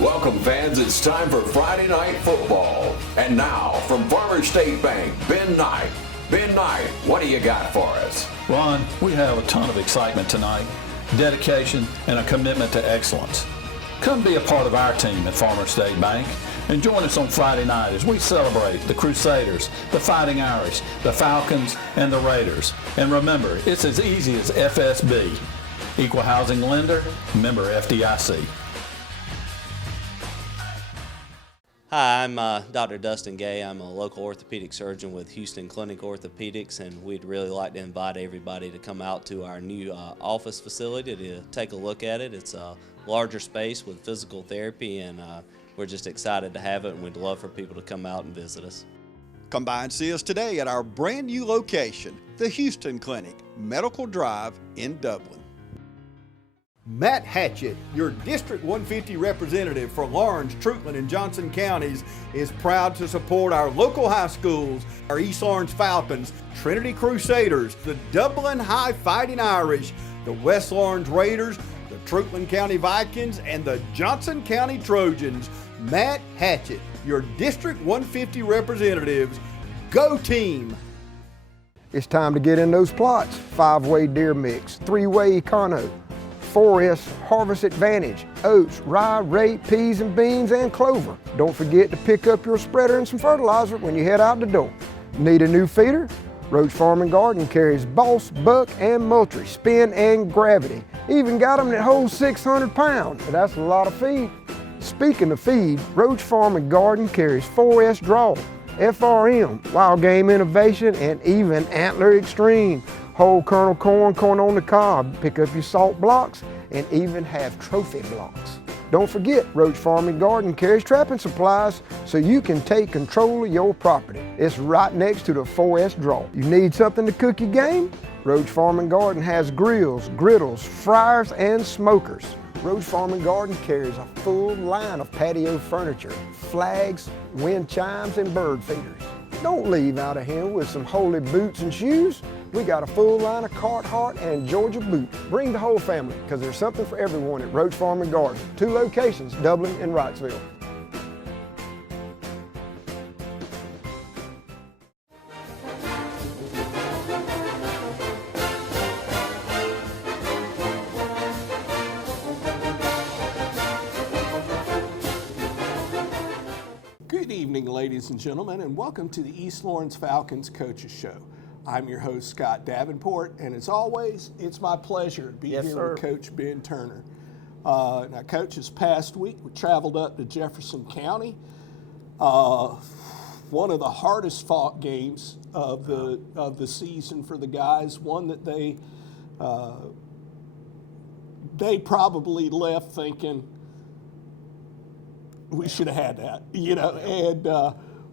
Welcome, fans. It's time for Friday Night Football. And now, from Farmers State Bank, Ben Knight. Ben Knight, what do you got for us? Ron, we have a ton of excitement tonight, dedication, and a commitment to excellence. Come be a part of our team at Farmers State Bank and join us on Friday night as we celebrate the Crusaders, the Fighting Irish, the Falcons, and the Raiders. And remember, it's as easy as FSB. Equal Housing Lender, member FDIC. Hi, I'm Dr. Dustin Gay. I'm a local orthopedic surgeon with Houston Clinic Orthopedics, and we'd really like to invite everybody to come out to our new office facility to take a look at it. It's a larger space with physical therapy, and we're just excited to have it, and we'd love for people to come out and visit us. Come by and see us today at our brand new location, the Houston Clinic, Medical Drive in Dublin. Matt Hatchett, your District 150 representative for Lawrence, Truitland, and Johnson counties, is proud to support our local high schools, our East Lawrence Falcons, Trinity Crusaders, the Dublin High Fighting Irish, the West Lawrence Raiders, the Truitland County Vikings, and the Johnson County Trojans. Matt Hatchett, your District 150 representatives. Go team! It's time to get in those plots. 5-way deer mix, 3-way econo, 4S Harvest Advantage, oats, rye, rape, peas and beans, and clover. Don't forget to pick up your spreader and some fertilizer when you head out the door. Need a new feeder? Roach Farm and Garden carries Boss, Buck, and Moultrie, Spin, and Gravity. Even got them that hold 600 pounds. That's a lot of feed. Speaking of feed, Roach Farm and Garden carries 4S Draw, FRM, Wild Game Innovation, and even Antler Extreme. Whole kernel corn, corn on the cob, pick up your salt blocks, and even have trophy blocks. Don't forget, Roach Farm and Garden carries trapping supplies so you can take control of your property. It's right next to the 4S Draw. You need something to cook your game? Roach Farm and Garden has grills, griddles, fryers, and smokers. Roach Farm and Garden carries a full line of patio furniture, flags, wind chimes, and bird feeders. Don't leave out of here with some holy boots and shoes. We got a full line of Carhartt and Georgia boots. Bring the whole family, because there's something for everyone at Roach Farm and Garden. 2 locations, Dublin and Wrightsville. Good evening, ladies and gentlemen, and welcome to the East Lawrence Falcons Coaches Show. I'm your host, Scott Davenport, and as always, it's my pleasure to be here with Coach Ben Turner. Now, Coach, this past week, we traveled up to Jefferson County. One of the hardest fought games of the season for the guys, one that they probably left thinking, we should have had that, and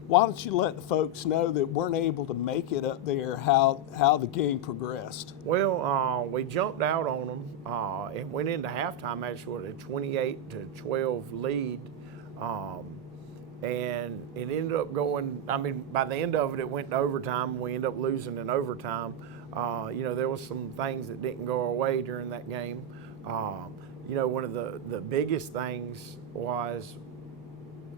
why don't you let the folks know that weren't able to make it up there, how the game progressed? Well, we jumped out on them and went into halftime actually with a 28-12 lead, and it ended up going, by the end of it, it went to overtime. We ended up losing in overtime. There was some things that didn't go our way during that game. One of the biggest things was,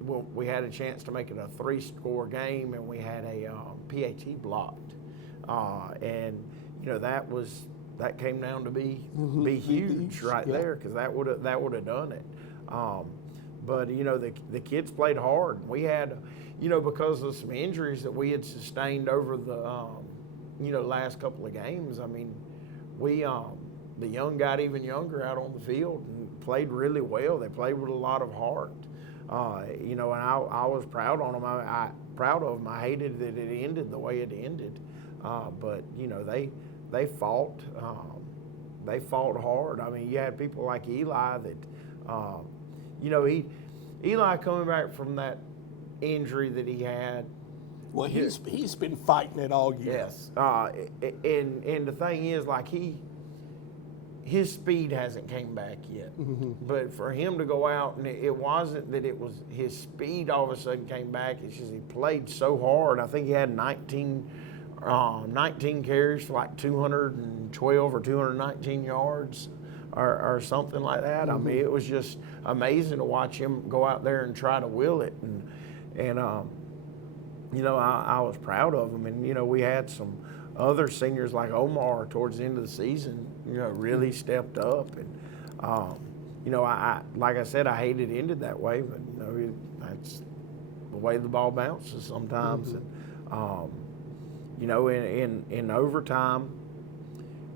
well, we had a chance to make it a 3-score game, and we had a PAT blocked, and that came down to be huge right there, because that would have done it. But the kids played hard. We had, because of some injuries that we had sustained over the last couple of games. We the young got even younger out on the field and played really well. They played with a lot of heart. And I was proud on them. Proud of them. I hated that it ended the way it ended, but they fought. They fought hard. You had people like Eli that, Eli coming back from that injury that he had. Well, he's been fighting it all year. Yes, and the thing is, his speed hasn't came back yet. Mm-hmm. But for him to go out, and it wasn't that it was his speed all of a sudden came back. It's just he played so hard. I think he had 19 carries for 212 or 219 yards. or something like that. I mean, it was just amazing to watch him go out there and try to will it. And you know, I was proud of him. And, you know, we had some other seniors like Omar towards the end of the season, you know, really stepped up. And, you know, I like I said, I hate it ended that way, but, you know, that's the way the ball bounces sometimes. And, you know, in overtime,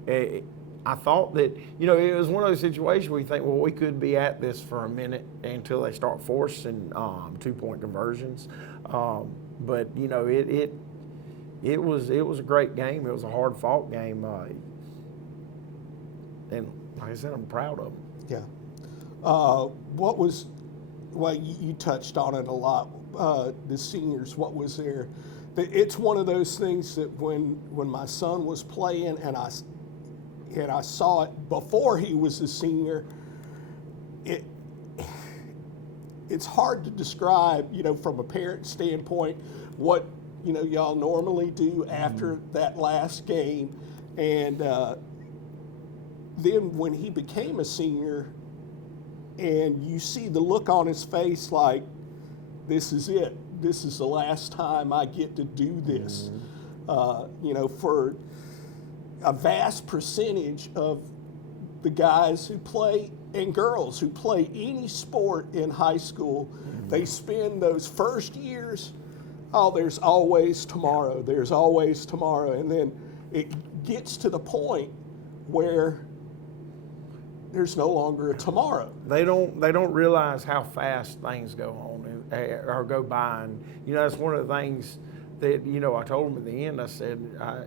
I thought that, you know, it was one of those situations where you think, well, we could be at this for a minute until they start forcing 2-point conversions. But, you know, it was a great game. It was a hard-fought game. And like I said, I'm proud of them. Yeah. What was, well, you touched on it a lot, the seniors, what was there? It's one of those things that when my son was playing and I saw it before he was a senior, it's hard to describe, you know, from a parent standpoint, what, you know, y'all normally do after that last game. And then when he became a senior and you see the look on his face like, this is it. This is the last time I get to do this. You know, for a vast percentage of the guys who play and girls who play any sport in high school, they spend those first years, oh, there's always tomorrow, there's always tomorrow. And then it gets to the point where there's no longer a tomorrow. They don't realize how fast things go on or go by. And, you know, that's one of the things that, you know, I told them at the end. I said, I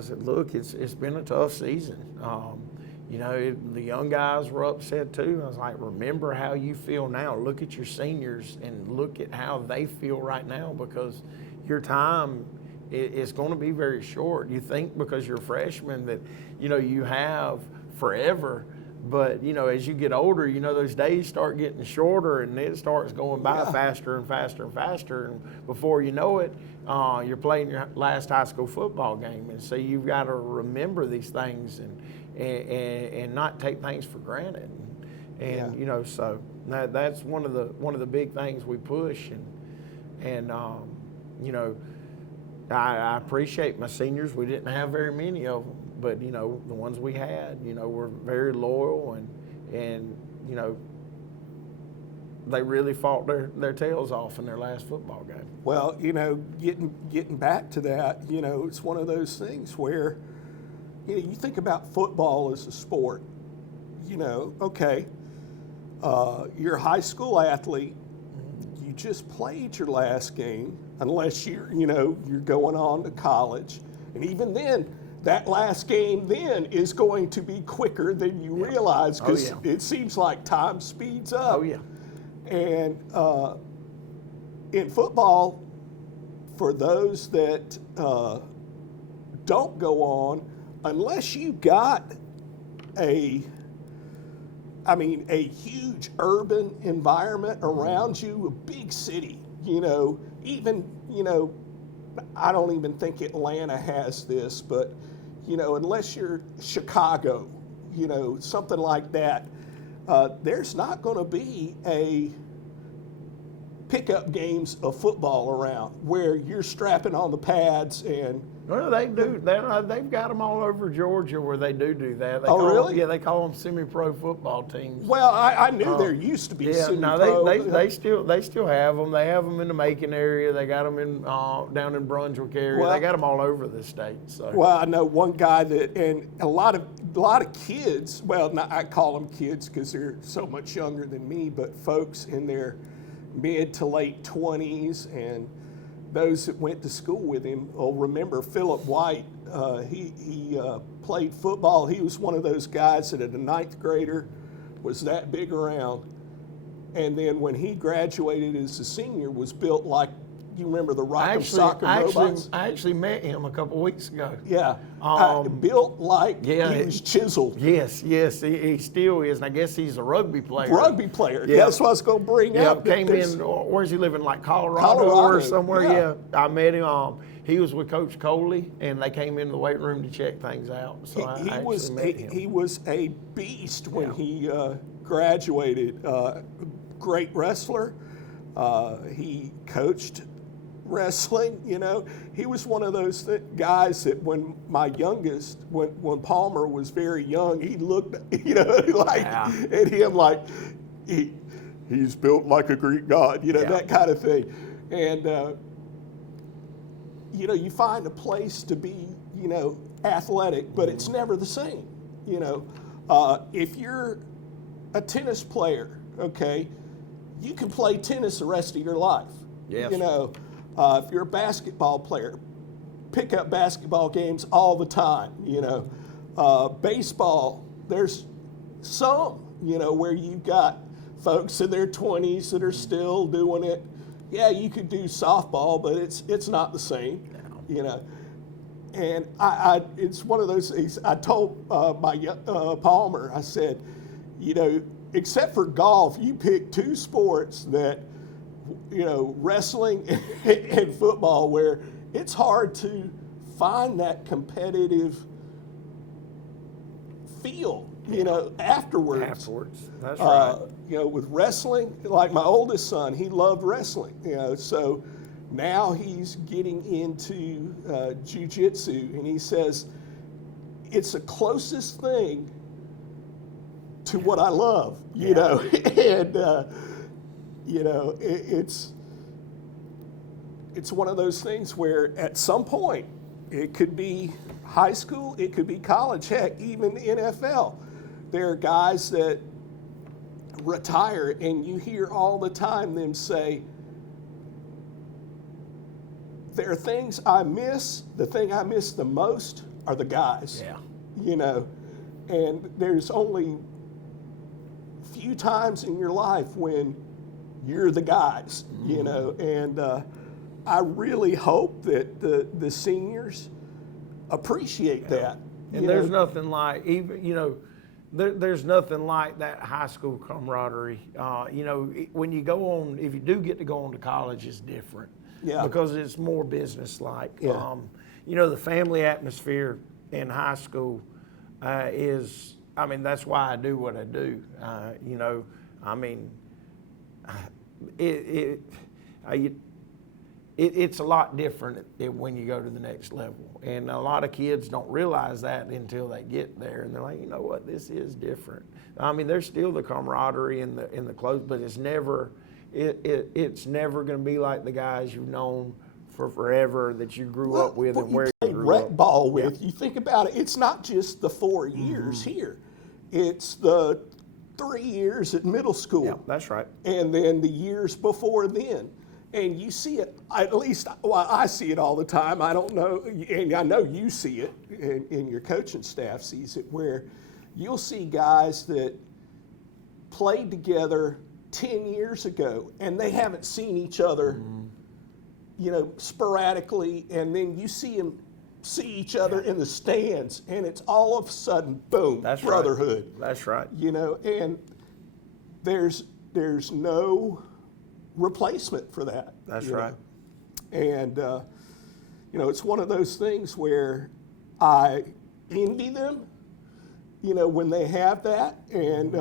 said, look, it's been a tough season. You know, the young guys were upset too. I was like, remember how you feel now. Look at your seniors and look at how they feel right now, because your time is going to be very short. You think because you're a freshman that, you know, you have forever. But, you know, as you get older, you know, those days start getting shorter and it starts going by faster and faster and faster. And before you know it, you're playing your last high school football game. And so you've got to remember these things and not take things for granted. And you know, so that's one of the big things we push. And you know, I appreciate my seniors. We didn't have very many of them. But, you know, the ones we had, you know, were very loyal and you know, they really fought their tails off in their last football game. Well, you know, getting back to that, you know, it's one of those things where, you know, you think about football as a sport, you know, okay, you're a high school athlete, you just played your last game, unless you're going on to college. And even then, that last game then is going to be quicker than you realize, because it seems like time speeds up. Oh, yeah. And in football, for those that don't go on, unless you got a huge urban environment around you, a big city, you know, even, you know, I don't even think Atlanta has this, but, you know, unless you're Chicago, you know, something like that, there's not going to be a pickup games of football around where you're strapping on the pads and. Well, they do. They've got them all over Georgia where they do that. Really? Yeah, they call them semi-pro football teams. Well, I knew there used to be semi-pro. No, they still have them. They have them in the Macon area. They got them in down in Brunswick area. They got them all over the state. So. Well, I know one guy and a lot of kids. Well, I call them kids because they're so much younger than me, but folks in their mid to late 20s and those that went to school with him will remember Philip White. He played football. He was one of those guys that, at a ninth grader, was that big around. And then when he graduated as a senior, was built like you remember the Rock'em Sock'em robots? I actually met him a couple weeks ago. Yeah, built like he was chiseled. Yes, he still is, and I guess he's a rugby player. Rugby player. Yeah. That's what I was going to bring up. Came in. Where's he living? Like Colorado or somewhere. Yeah. I met him. He was with Coach Coley, and they came into the weight room to check things out. So I met him. He was a beast when he graduated. Great wrestler. He coached wrestling. You know, he was one of those guys that when my youngest, when Palmer was very young, he looked, at him like he's built like a Greek god. That kind of thing, and. You find a place to be, athletic, but it's never the same. If you're a tennis player, okay, you can play tennis the rest of your life. Yes. If you're a basketball player, pick up basketball games all the time. Baseball, there's some, where you've got folks in their 20s that are still doing it. Yeah, you could do softball, but it's not the same, And it's one of those things. I told Palmer, I said, except for golf, you pick two sports that, wrestling and football, where it's hard to find that competitive feel, afterwards. Afterwards, that's right. With wrestling, like my oldest son, he loved wrestling, so now he's getting into jiu-jitsu, and he says it's the closest thing to what I love, and it's one of those things where at some point it could be high school, it could be college, heck, even the NFL. There are guys that retire, and you hear all the time them say, there are things I miss. The thing I miss the most are the guys. Yeah. And there's only few times in your life when you're the guys, and I really hope that the seniors appreciate that. And there's nothing like, even, there's nothing like that high school camaraderie. When you go on, if you do get to go on to college, it's different. Yeah. Because it's more business-like. Yeah. The family atmosphere in high school is, that's why I do what I do. It's a lot different when you go to the next level. And a lot of kids don't realize that until they get there. And they're like, you know what, this is different. There's still the camaraderie in the close, but it's never going to be like the guys you've known for forever that you grew up with and where you grew rec up. Ball with. Yeah. You think about it, it's not just the 4 years here. It's the 3 years at middle school. Yeah, that's right. And then the years before then. And you see it, at least, I see it all the time. I don't know, and I know you see it, and your coaching staff sees it, where you'll see guys that played together 10 years ago, and they haven't seen each other, sporadically, and then you see them see each other in the stands, and it's all of a sudden, boom, that's brotherhood. Right. That's right. And there's no replacement for that. That's right. And, it's one of those things where I envy them, when they have that. And,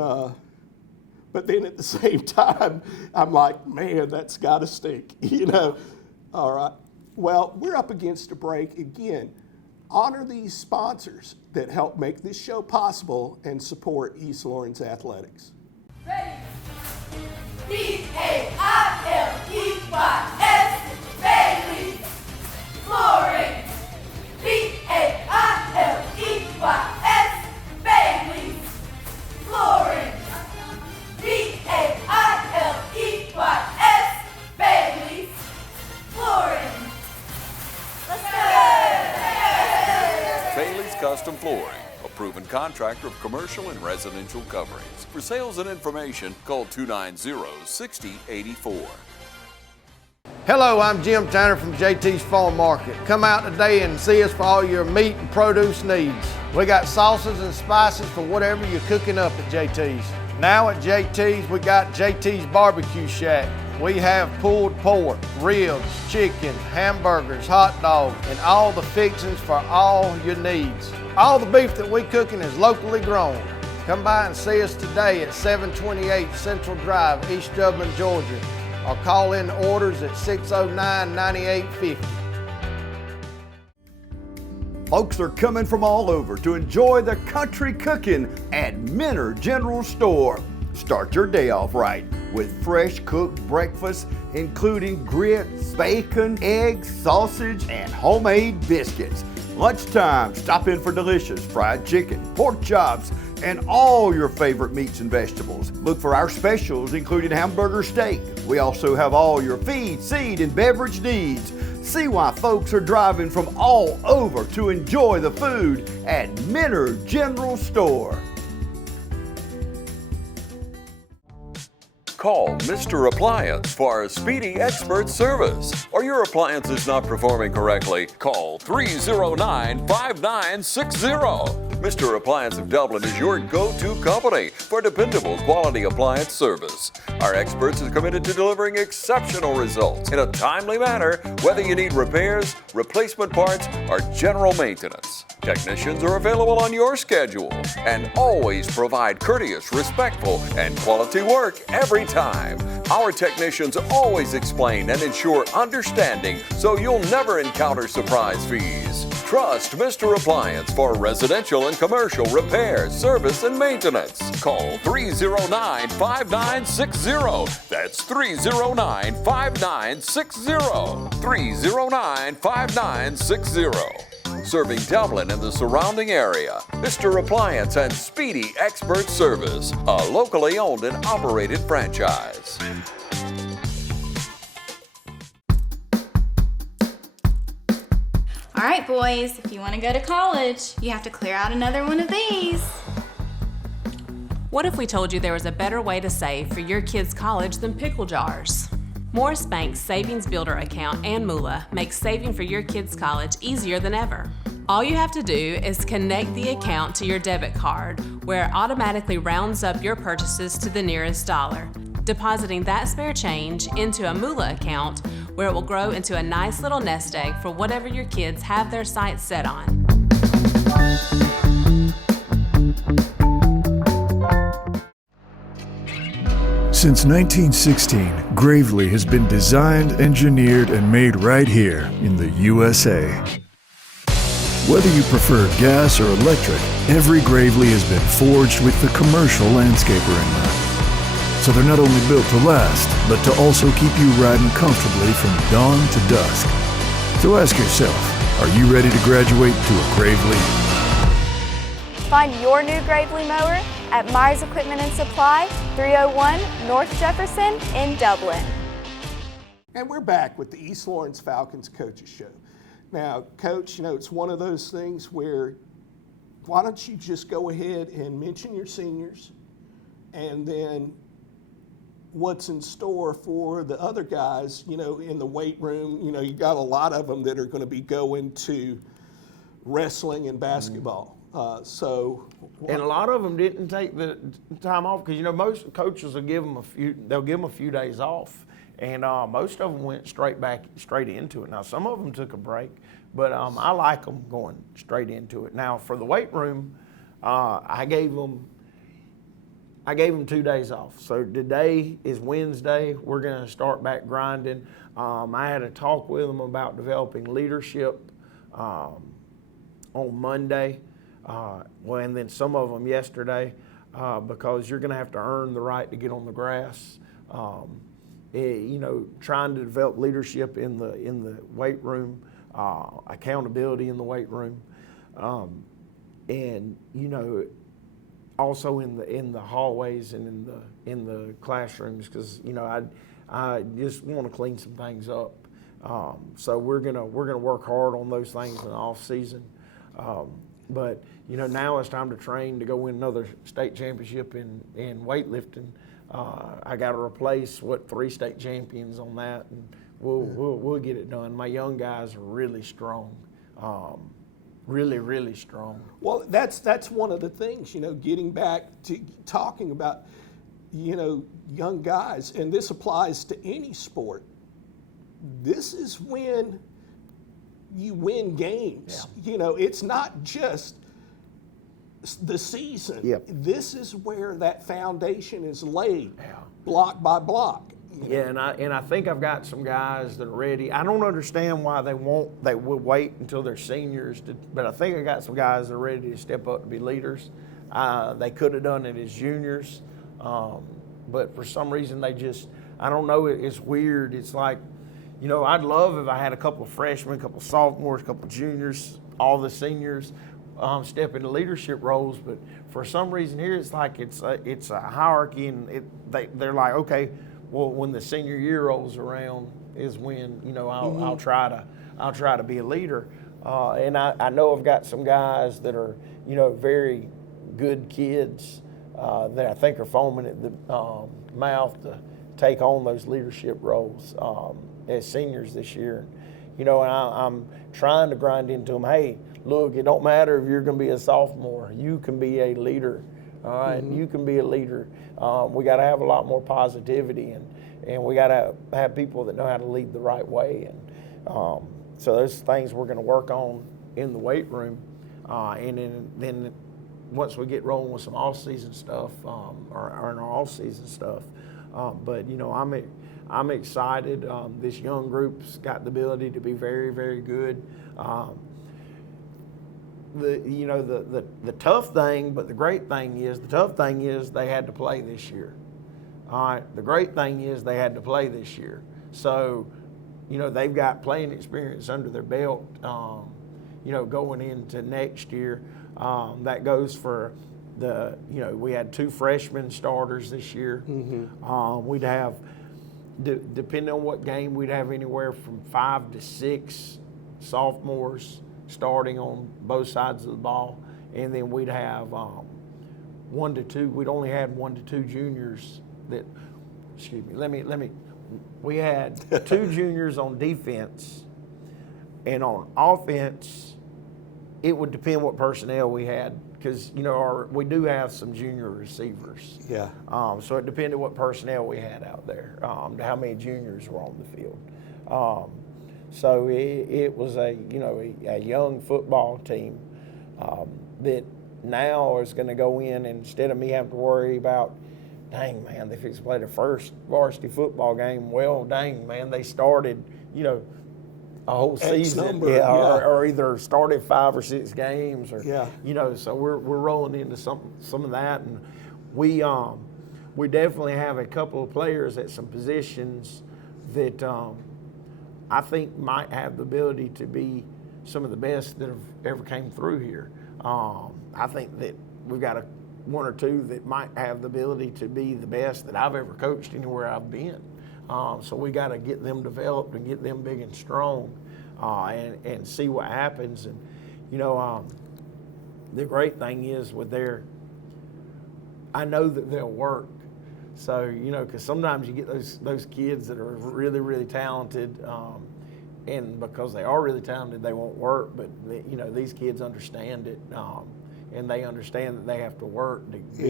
but then at the same time, I'm like, man, that's got to stink, All right. Well, we're up against a break again. Honor these sponsors that help make this show possible and support East Lawrence athletics. Ready? B-A-I-L-E-Y-S, Bailey's Flooring. B-A-I-L-E-Y-S, Bailey's Flooring. B-A-I-L-E-Y-S, Bailey's Flooring. Let's go! Bailey's Custom Flooring, a proven contractor of commercial and residential coverings. For sales and information, call 290-6084. Hello, I'm Jim Tanner from JT's Farm Market. Come out today and see us for all your meat and produce needs. We got sauces and spices for whatever you're cooking up at JT's. Now at JT's, we got JT's Barbecue Shack. We have pulled pork, ribs, chicken, hamburgers, hot dogs, and all the fixings for all your needs. All the beef that we cooking is locally grown. Come by and see us today at 728 Central Drive, East Dublin, Georgia, or call in orders at 609-9850. Folks are coming from all over to enjoy the country cooking at Minner General Store. Start your day off right with fresh cooked breakfast, including grits, bacon, eggs, sausage, and homemade biscuits. Lunchtime, stop in for delicious fried chicken, pork chops, and all your favorite meats and vegetables. Look for our specials, including hamburger steak. We also have all your feed, seed, and beverage needs. See why folks are driving from all over to enjoy the food at Minner General Store. Call Mr. Appliance for a speedy expert service. Or your appliance is not performing correctly, call 309-5960. Mr. Appliance of Dublin is your go-to company for dependable quality appliance service. Our experts are committed to delivering exceptional results in a timely manner, whether you need repairs, replacement parts, or general maintenance. Technicians are available on your schedule and always provide courteous, respectful, and quality work every time. Our technicians always explain and ensure understanding so you'll never encounter surprise fees. Trust Mr. Appliance for residential and commercial repair, service, and maintenance. Call 309-5960. That's 309-5960. 309-5960. Serving Dublin and the surrounding area. Mr. Appliance and Speedy Expert Service, a locally owned and operated franchise. All right, boys, if you want to go to college, you have to clear out another one of these. What if we told you there was a better way to save for your kids' college than pickle jars? Morris Bank's Savings Builder account and Moolah makes saving for your kids' college easier than ever. All you have to do is connect the account to your debit card, where it automatically rounds up your purchases to the nearest dollar, depositing that spare change into a Moolah account, where it will grow into a nice little nest egg for whatever your kids have their sights set on. Since 1916, Gravely has been designed, engineered, and made right here in the USA. Whether you prefer gas or electric, every Gravely has been forged with the commercial landscaper in mind. So they're not only built to last, but to also keep you riding comfortably from dawn to dusk. So ask yourself, are you ready to graduate to a Gravely? Find your new Gravely mower at Myers Equipment and Supply, 301 North Jefferson in Dublin. And we're back with the East Lawrence Falcons Coaches Show. Now, Coach, it's one of those things where why don't you just go ahead and mention your seniors and then what's in store for the other guys, in the weight room. You got a lot of them that are going to be going to wrestling and basketball. And a lot of them didn't take the time off because most coaches will give them a few days off, and most of them went straight into it. Now some of them took a break, but I like them going straight into it. Now for the weight room, I gave them 2 days off. So today is Wednesday. We're going to start back grinding. I had a talk with them about developing leadership on Monday. And then some of them yesterday, because you're going to have to earn the right to get on the grass. Trying to develop leadership in the weight room, accountability in the weight room, and also in the hallways and in the classrooms, because I just want to clean some things up. So we're gonna work hard on those things in the off season. But now it's time to train to go win another state championship in weightlifting. I got to replace 3 state champions on that, and we'll get it done. My young guys are really strong, really, really strong. Well, that's one of the things, getting back to talking about, young guys, and this applies to any sport. This is when you win games. It's not just the season. Yep. This is where that foundation is laid, block by block. Yeah, and I think I've got some guys that are ready. I don't understand why they will wait until they're seniors, but I think I got some guys that are ready to step up to be leaders. They could have done it as juniors, but for some reason I don't know, it's weird. It's like, I'd love if I had a couple of freshmen, a couple of sophomores, a couple of juniors, all the seniors step into leadership roles, but for some reason here it's like it's a hierarchy, and they're like, okay, well, when the senior year rolls around is when I'll try to be a leader, and I know I've got some guys that are very good kids that I think are foaming at the mouth to take on those leadership roles as seniors this year. And I'm trying to grind into them, hey, look, it don't matter if you're going to be a sophomore, you can be a leader. All right, you can be a leader. We got to have a lot more positivity, and we got to have people that know how to lead the right way. And so those things we're going to work on in the weight room, and then once we get rolling with some off-season stuff, or in our off-season stuff. But I'm excited. This young group's got the ability to be very, very good. The tough thing, but the great thing is, the tough thing is they had to play this year. All right. The great thing is they had to play this year. So, they've got playing experience under their belt, going into next year. That goes for we had 2 freshman starters this year. We'd have, depending on what game, we'd have anywhere from 5 to 6 sophomores starting on both sides of the ball, and then we'd have 1 to 2. We'd only had 1 to 2 juniors we had 2 juniors on defense, and on offense it would depend what personnel we had, because we do have some junior receivers. Yeah. So it depended what personnel we had out there, to how many juniors were on the field. So it was a young football team that now is going to go in, and instead of me having to worry about, dang man, they fixed to play their first varsity football game. Well, dang man, they started a whole season, or either started 5 or 6 games, or So we're rolling into some of that, and we definitely have a couple of players at some positions that I think might have the ability to be some of the best that have ever came through here. I think that we've got 1 or 2 that might have the ability to be the best that I've ever coached anywhere I've been. So we got to get them developed and get them big and strong, and see what happens. And the great thing is I know that they'll work. So, because sometimes you get those kids that are really, really talented, and because they are really talented, they won't work. But, these kids understand it, and they understand that they have to work to be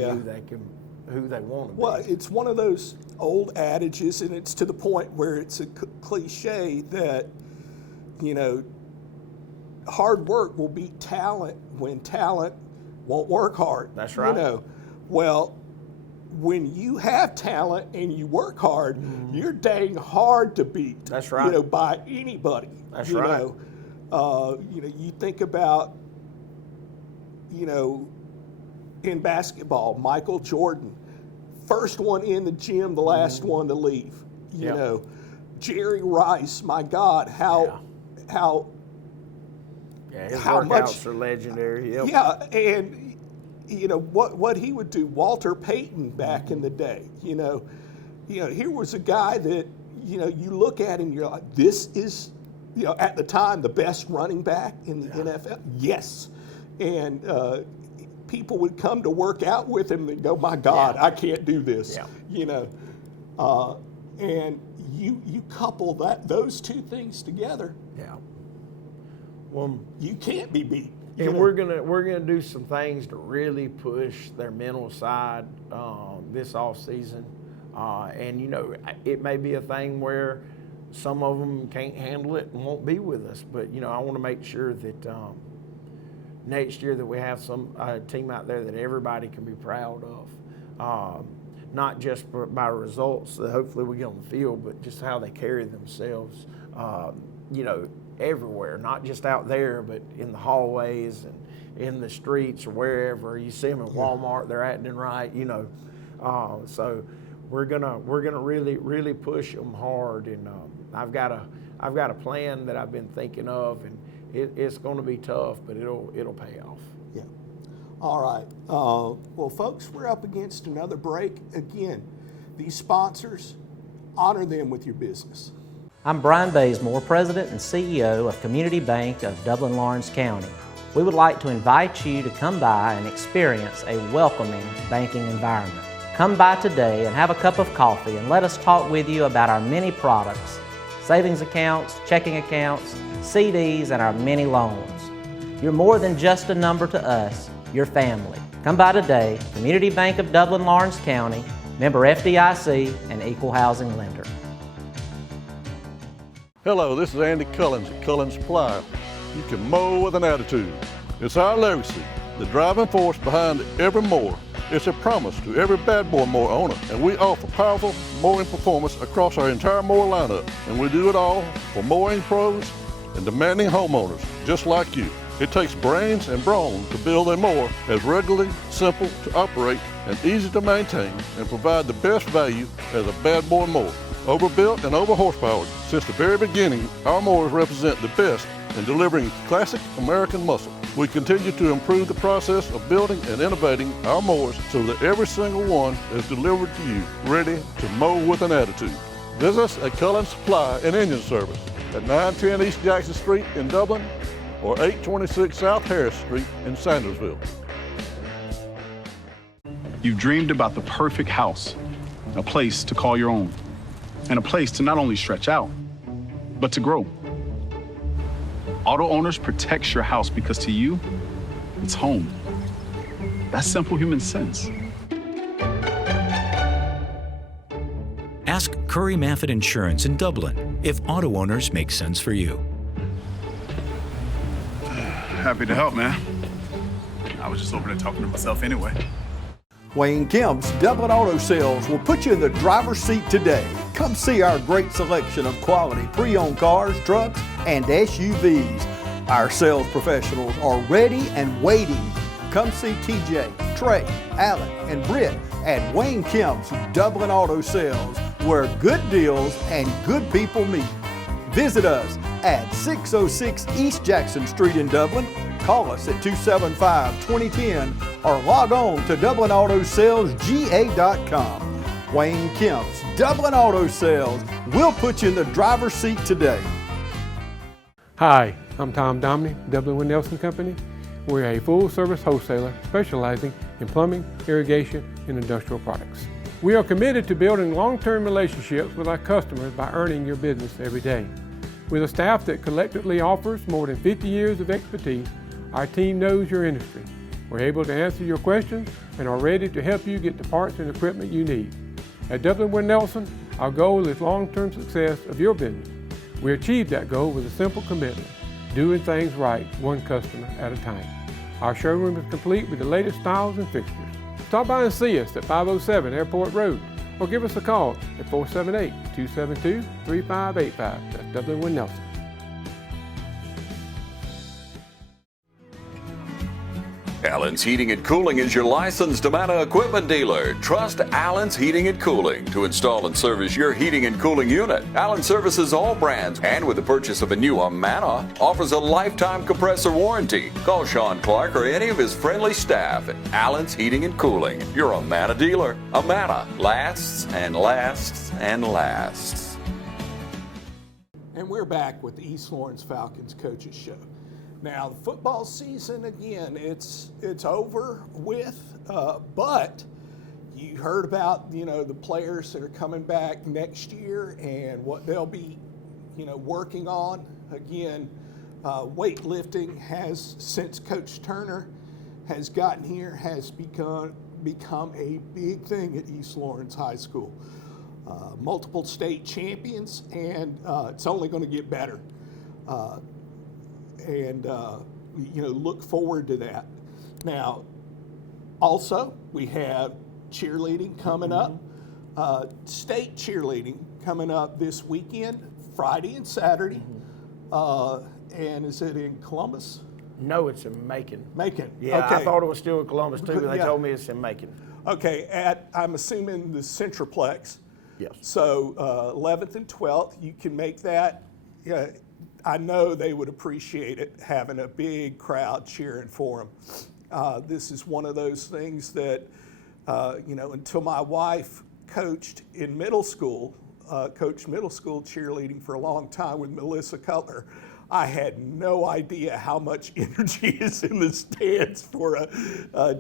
who they want to be. Well, it's one of those old adages, and it's to the point where it's a cliche that, hard work will beat talent when talent won't work hard. That's right. Well, when you have talent and you work hard, you're dang hard to beat. That's right. By anybody. That's right. You think about, in basketball, Michael Jordan, first one in the gym, the last one to leave. Jerry Rice, my God, how his how workouts much are legendary. Yep. Yeah, and what he would do. Walter Payton back in the day. Here was a guy that you look at and you're like, this is at the time the best running back in the NFL. Yes, and people would come to work out with him and go, my God, I can't do this. and you couple those two things together. Yeah. Well, you can't be beat. And we're gonna do some things to really push their mental side this off season, and it may be a thing where some of them can't handle it and won't be with us. But I want to make sure that next year that we have some team out there that everybody can be proud of, not just by results that hopefully we get on the field, but just how they carry themselves. Everywhere, not just out there, but in the hallways and in the streets or wherever. You see them in Walmart, they're acting right, So we're gonna really push them hard, and I've got a plan that I've been thinking of, and it's going to be tough, but it'll pay off. Yeah. All right. Well, folks, we're up against another break. Again, these sponsors, honor them with your business. I'm Brian Bazemore, President and CEO of Community Bank of Dublin-Lawrence County. We would like to invite you to come by and experience a welcoming banking environment. Come by today and have a cup of coffee and let us talk with you about our many products, savings accounts, checking accounts, CDs, and our many loans. You're more than just a number to us, you're family. Come by today, Community Bank of Dublin-Lawrence County, member FDIC, and equal housing lender. Hello, this is Andy Cullins at Cullins Supply. You can mow with an attitude. It's our legacy, the driving force behind every mower. It's a promise to every bad boy mower owner, and we offer powerful mowing performance across our entire mower lineup. And we do it all for mowing pros and demanding homeowners just like you. It takes brains and brawn to build a mower that's regularly simple to operate and easy to maintain and provide the best value as a bad boy mower. Overbuilt and over-horsepowered, since the very beginning, our mowers represent the best in delivering classic American muscle. We continue to improve the process of building and innovating our mowers so that every single one is delivered to you, ready to mow with an attitude. Visit us at Cullins Supply and Engine Service at 910 East Jackson Street in Dublin or 826 South Harris Street in Sandersville. You've dreamed about the perfect house, a place to call your own, and a place to not only stretch out, but to grow. Auto Owners protects your house because to you, it's home. That's simple human sense. Ask Curry Maffett Insurance in Dublin if Auto Owners make sense for you. Happy to help, man. I was just over there talking to myself anyway. Wayne Kemp's Dublin Auto Sales will put you in the driver's seat today. Come see our great selection of quality pre-owned cars, trucks, and SUVs. Our sales professionals are ready and waiting. Come see TJ, Trey, Alan, and Britt at Wayne Kemp's Dublin Auto Sales, where good deals and good people meet. Visit us at 606 East Jackson Street in Dublin. Call us at 275-2010 or log on to DublinAutoSalesGA.com. Wayne Kemp's Dublin Auto Sales will put you in the driver's seat today. Hi, I'm Tom Domney, Dublin Wind Nelson Company. We're a full-service wholesaler specializing in plumbing, irrigation, and industrial products. We are committed to building long-term relationships with our customers by earning your business every day. With a staff that collectively offers more than 50 years of expertise, our team knows your industry. We're able to answer your questions and are ready to help you get the parts and equipment you need. At Dublin Wind Nelson, our goal is long-term success of your business. We achieve that goal with a simple commitment, doing things right, one customer at a time. Our showroom is complete with the latest styles and fixtures. Stop by and see us at 507 Airport Road or give us a call at 478-272-3585. That's Dublin Wind Nelson. Allen's Heating and Cooling is your licensed Amana equipment dealer. Trust Allen's Heating and Cooling to install and service your heating and cooling unit. Allen services all brands and with the purchase of a new Amana offers a lifetime compressor warranty. Call Sean Clark or any of his friendly staff at Allen's Heating and Cooling, your Amana dealer. Amana lasts and lasts and lasts. And we're back with the East Lawrence Falcons Coaches Show. Now, the football season, again, it's over with, but, You heard about, the players that are coming back next year and what they'll be, working on. Again, weightlifting has, since Coach Turner has gotten here, has become a big thing at East Lawrence High School. Multiple state champions, and it's only going to get better. Look forward to that. Now, also, we have cheerleading coming up, state cheerleading coming up this weekend, Friday and Saturday. And is it in Columbus? No, it's in Macon. Macon. Yeah, okay. I thought it was still in Columbus too, but they Yeah. told me it's in Macon. Okay, I'm assuming the Centraplex. Yes. So 11th and 12th, you can make that. I know they would appreciate it, having a big crowd cheering for them. This is one of those things that, until my wife coached in middle school, coached middle school cheerleading for a long time with Melissa Cutler, I had no idea how much energy is in the stands for a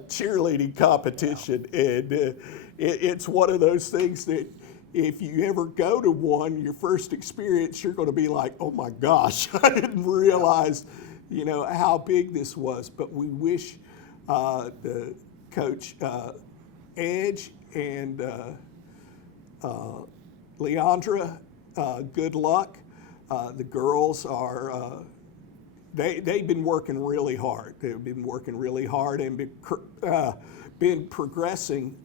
cheerleading competition. And it's one of those things that if you ever go to one, your first experience, you're going to be like, oh my gosh, I didn't realize, how big this was. But we wish the coach Edge and Leandra good luck. The girls are, they've been working really hard. They've been working really hard and been progressing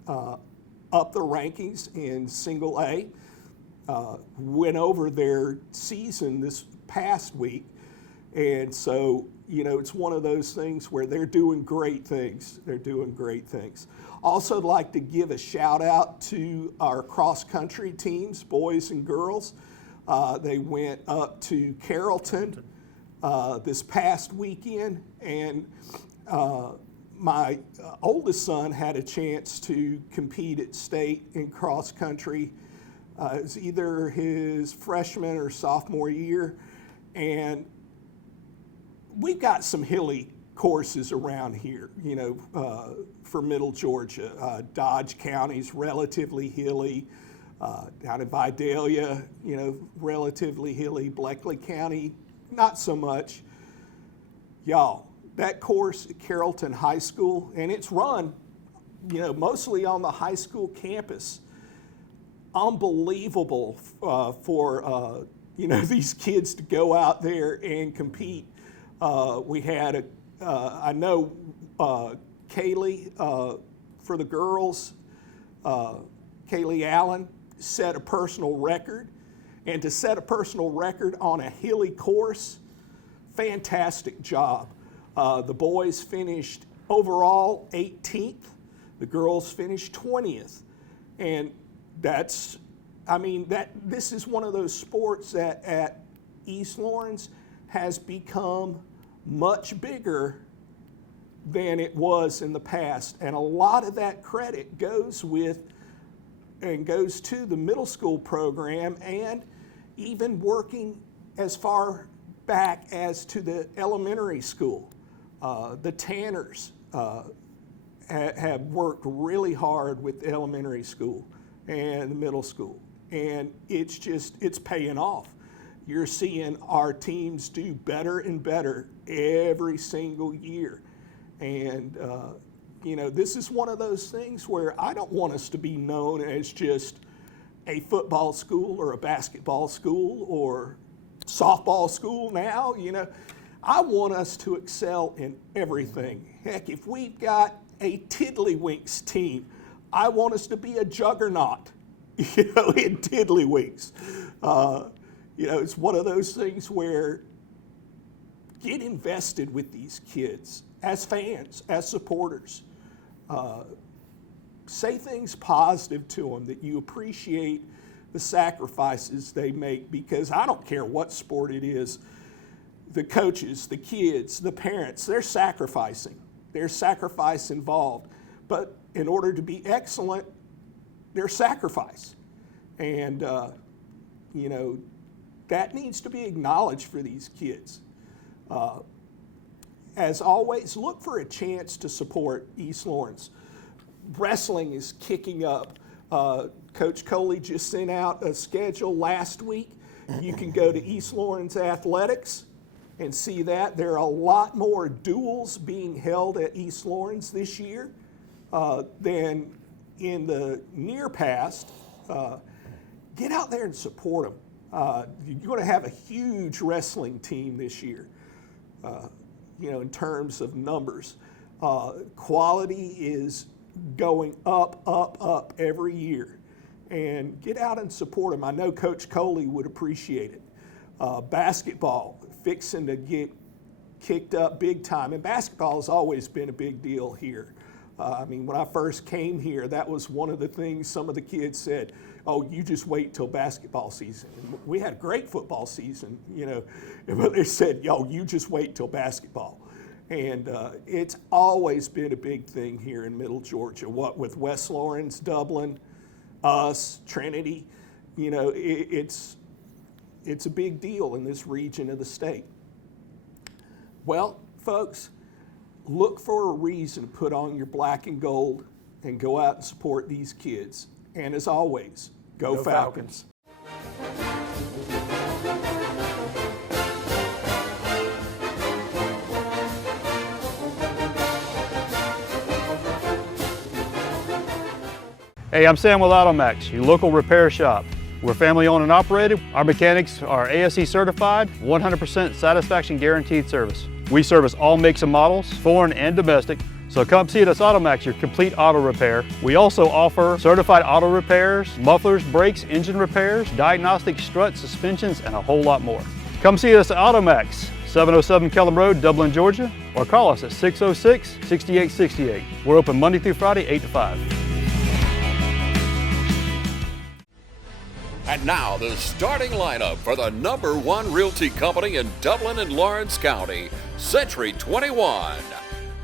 up the rankings in single A. Went over their season this past week. And so, it's one of those things where they're doing great things. They're doing great things. Also, I'd like to give a shout out to our cross country teams, boys and girls. They went up to Carrollton this past weekend, and my oldest son had a chance to compete at state in cross country. It was either his freshman or sophomore year, and we've got some hilly courses around here, for Middle Georgia. Dodge County's relatively hilly. Down in Vidalia, relatively hilly. Bleckley County, not so much. Y'all, that course at Carrollton High School, and it's run, mostly on the high school campus. Unbelievable for, these kids to go out there and compete. We had I know Kaylee for the girls, Kaylee Allen, set a personal record, and to set a personal record on a hilly course, fantastic job. The boys finished overall 18th, the girls finished 20th, and this is one of those sports that at East Lawrence has become much bigger than it was in the past, and a lot of that credit goes to the middle school program, and even working as far back as to the elementary school. The Tanners have worked really hard with the elementary school and the middle school, and it's paying off. You're seeing our teams do better and better every single year. And this is one of those things where I don't want us to be known as just a football school or a basketball school or softball school now. I want us to excel in everything. Heck, if we've got a Tiddlywinks team, I want us to be a juggernaut, in Tiddlywinks. It's one of those things where get invested with these kids as fans, as supporters. Say things positive to them, that you appreciate the sacrifices they make, because I don't care what sport it is, the coaches, the kids, the parents, they're sacrificing. There's sacrifice involved. But in order to be excellent, there's sacrifice. And, that needs to be acknowledged for these kids. As always, look for a chance to support East Lawrence. wrestling is kicking up. Coach Coley just sent out a schedule last week. You can go to East Lawrence Athletics and see that. There are a lot more duels being held at East Lawrence this year than in the near past. Get out there and support them. You're going to have a huge wrestling team this year, in terms of numbers. Quality is going up every year. And get out and support them. I know Coach Coley would appreciate it. Basketball, fixing to get kicked up big time. And basketball has always been a big deal here. When I first came here, that was one of the things some of the kids said, oh, you just wait till basketball season. And we had a great football season, but they said, yo, you just wait till basketball. And it's always been a big thing here in Middle Georgia. What with West Lawrence, Dublin, us, Trinity, it's a big deal in this region of the state. Well, folks, look for a reason to put on your black and gold and go out and support these kids. And as always, go Falcons. Hey, I'm Sam with AutoMax, your local repair shop. We're family owned and operated. Our mechanics are ASE certified, 100% satisfaction guaranteed service. We service all makes and models, foreign and domestic. So come see us at AutoMax, your complete auto repair. We also offer certified auto repairs, mufflers, brakes, engine repairs, diagnostic struts, suspensions, and a whole lot more. Come see us at AutoMax, 707 Kellum Road, Dublin, Georgia, or call us at 606-6868. We're open Monday through Friday, 8 to 5. And now the starting lineup for the #1 realty company in Dublin and Lawrence County, Century 21.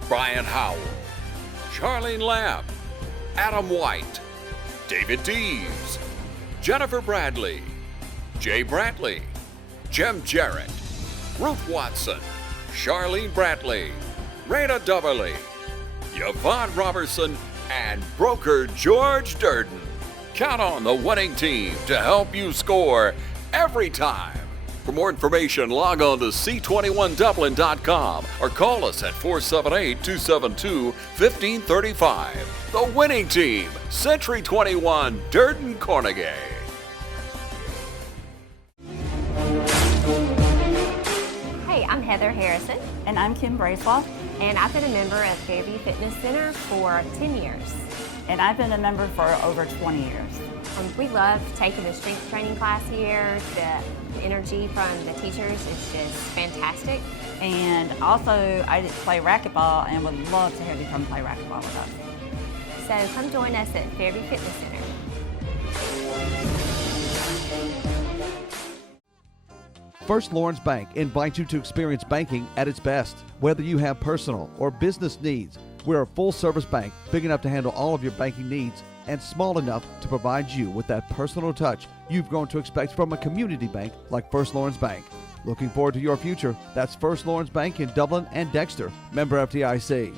Brian Howell, Charlene Lamb, Adam White, David Dees, Jennifer Bradley, Jay Brantley, Jim Jarrett, Ruth Watson, Charlene Brantley, Raina Duberly, Yvonne Robertson, and broker George Durden. Count on the winning team to help you score every time. For more information, log on to c21dublin.com or call us at 478-272-1535. The winning team, Century 21, Durden Cornegay. Hey, I'm Heather Harrison. And I'm Kim Bracewell. And I've been a member of Fairview Fitness Center for 10 years. And I've been a member for over 20 years. We love taking the strength training class here. The energy from the teachers is just fantastic. And also, I play racquetball and would love to have you come play racquetball with us. So come join us at Fairview Fitness Center. First Lawrence Bank invites you to experience banking at its best. Whether you have personal or business needs, we're a full-service bank, big enough to handle all of your banking needs and small enough to provide you with that personal touch you've grown to expect from a community bank like First Lawrence Bank. Looking forward to your future. That's First Lawrence Bank in Dublin and Dexter, member FDIC.